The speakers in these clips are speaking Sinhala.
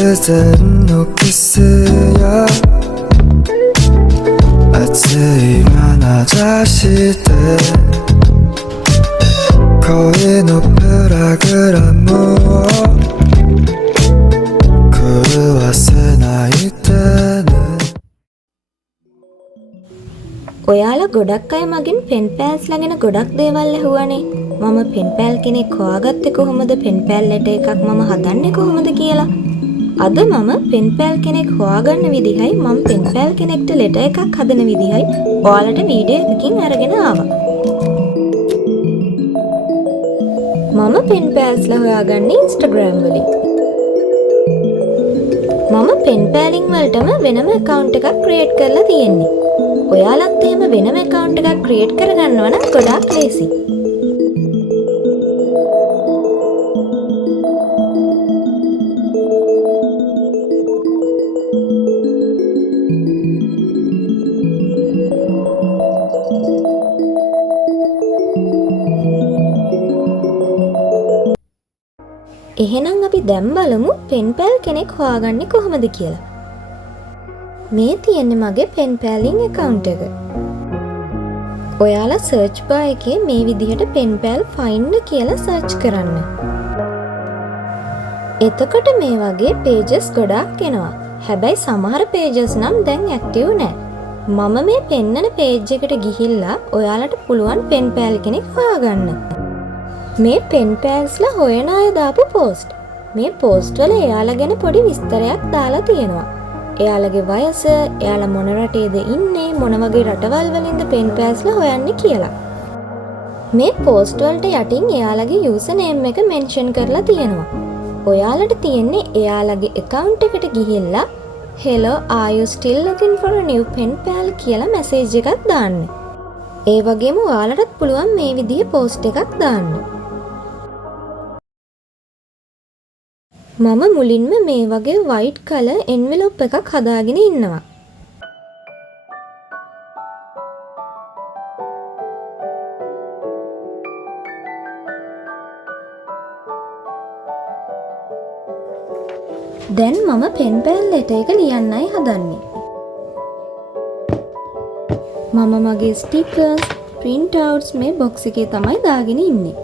突然のキスや熱い眼差しで恋のプログラムを狂わせないでねඔයාලා ගොඩක් අය මගෙන් පෙන් පෑල්ස්ලා ගැන ගොඩක් දේවල් ඇහුවානේ. මම පෙන් පෑල් කෙනෙක් හොයාගත්තේ කොහොමද? පෙන් පෑල් ලෙටර් එකක් මම හදන්නේ කොහොමද කියලා. අද මම පෙන් පෑල් කෙනෙක් හොයාගන්න විදිහයි මම පෙන් පෑල් කෙනෙක්ට ලෙටර් එකක් හදන විදිහයි ඔයාලට වීඩියෝ එකකින් අරගෙන ආවා. මම පෙන් පෑල්ස්ලා හොයාගන්නේ Instagram වලින්. මම පෙන් පෑලින් වලටම වෙනම account එකක් create කරලා තියෙන්නේ. ඔයාලත් එහෙම වෙනම account එකක් create කරගන්නවා නම් ගොඩාක් ලේසි. එහෙනම් අපි දැන් බලමු පෙන් පෑල් කෙනෙක් හොයාගන්නේ කොහොමද කියලා. මේ තියෙන්නේ මගේ පෙන් පෑලින් account එක. ඔයාලා search bar එකේ මේ විදිහට පෙන් පෑල් find කියලා search කරන්න. එතකොට මේ වගේ pages ගොඩාක් එනවා. හැබැයි සමහර pages නම් දැන් active නැහැ. මම මේ පෙන්නන page එකට ගිහිල්ලා ඔයාලට පුළුවන් පෙන් පෑල් කෙනෙක් හොයාගන්න. මේ පෙන් පෑල්ස්ලා හොයන අය දාපු post. මේ post වල එයාලා ගැන පොඩි විස්තරයක් දාලා තියෙනවා. එයාලගේ වයස, එයාලා මොන රටේද ඉන්නේ, මොන වගේ රටවල් වලින්ද පෙන් පෑල්ස්ලා හොයන්නේ කියලා. මේ post වලට යටින් එයාලගේ user name එක mention කරලා තියෙනවා. ඔයාලට තියෙන්නේ එයාලගේ account එකට ගිහිල්ලා hello are you still looking for a new pen pal කියලා message එකක් දාන්න. ඒ වගේම ඔයාලටත් පුළුවන් මේ විදිහේ post එකක් දාන්න. මම මුලින්ම මේ වගේ white color envelope එකක් හදාගෙන ඉන්නවා. දැන් මම pen pal letter එක ලියන්නයි හදන්නේ. මම මගේ stickers, printouts මේ box එකේ තමයි දාගෙන ඉන්නේ.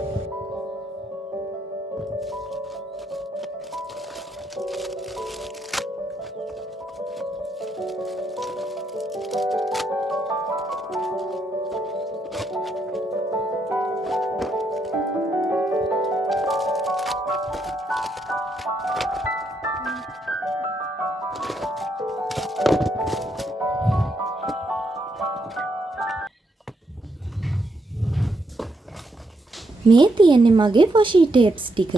මේ තියෙන්නේ මගේ washi tapes ටික.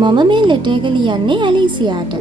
මම මේ ලෙටර් එක ලියන්නේ ඇලිසියාට.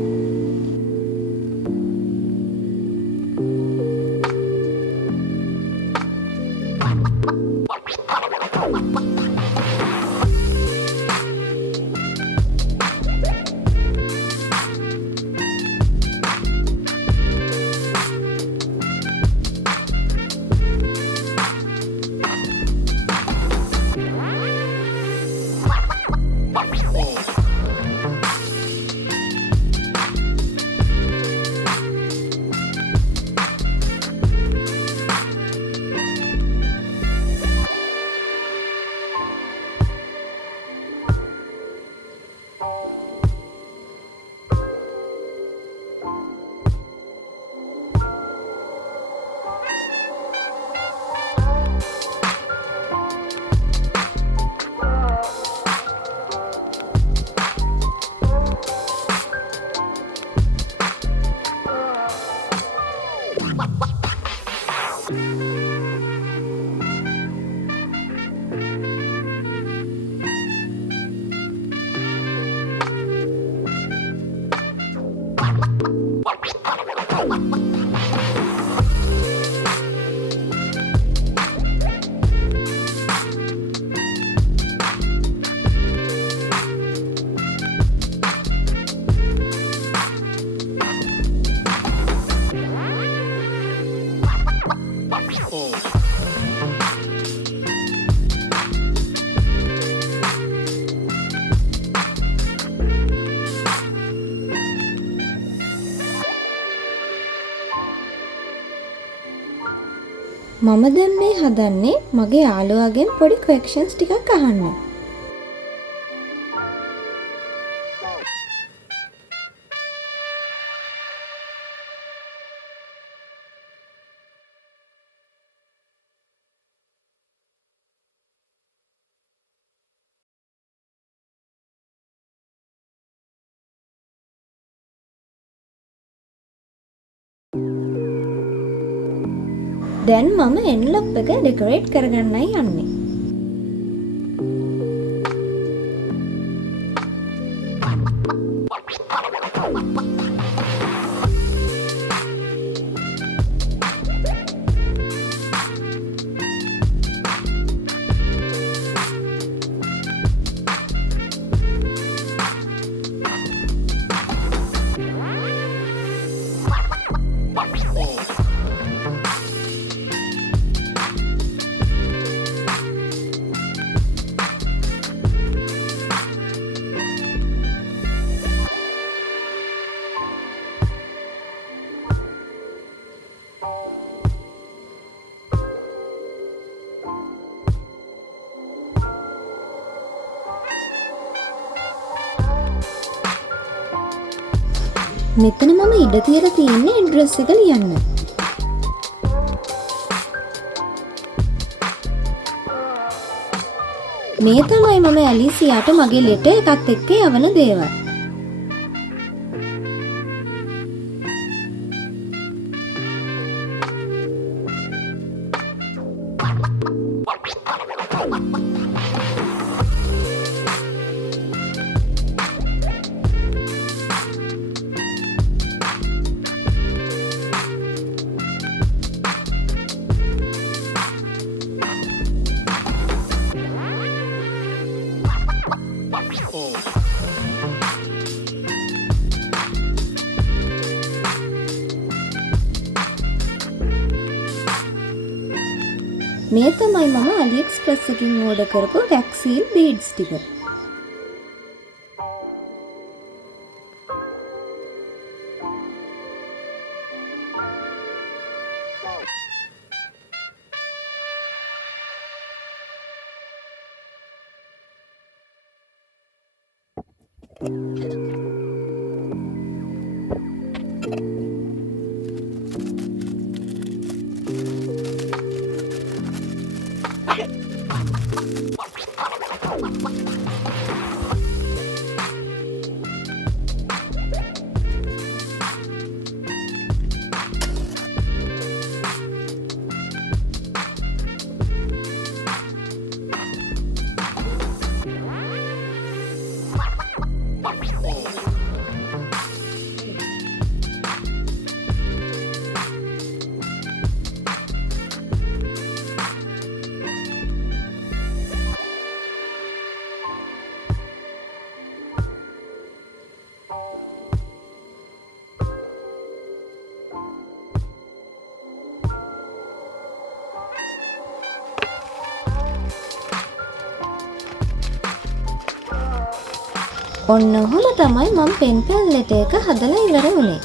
මම දැන් මේ හදන්නේ මගේ යාළුවාගෙන් පොඩි ක්වෙස්චන්ස් ටිකක් අහන්න. දැන් මම එන්ලොප් එක ඩෙකොරේට් කරගන්නයි යන්නේ. මෙතන මම ඉඩ තියලා තියෙන්නේ ඇඩ්‍රස් එක ලියන්න. මේ තමයි මම ඇලිසියාට මගේ ලෙටර් එකත් එක්ක යවන දේවල්. මේ තමයි මම AliExpress එකකින් ඕඩර් කරපු wax seal beads ටික. ඔන්න ඔහොම තමයි මම පෙන් පැල්ලට එක හදලා ඉවර වුණේ.